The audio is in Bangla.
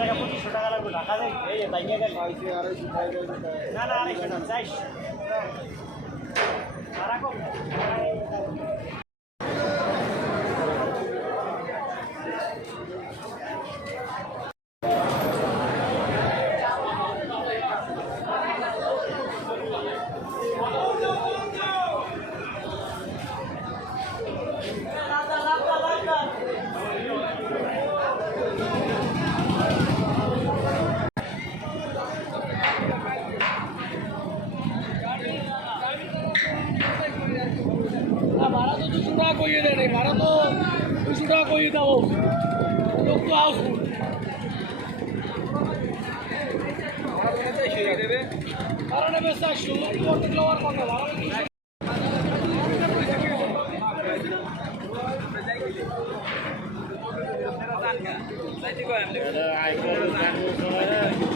টাকা পঁচিশশো টাকা লাগবে ঢাকা দেয় এই বাইকে গেল। না না আড়াইশো না তো দুশো টাকা করিয়ে দেন এই ভাড়া তো দুশো টাকা করিয়ে দেবো লোক তো আসব ভাড়া নেবে চারশো লোক তো অর্ধেক লওয়ার কথা ভাড়া দুশো আইকো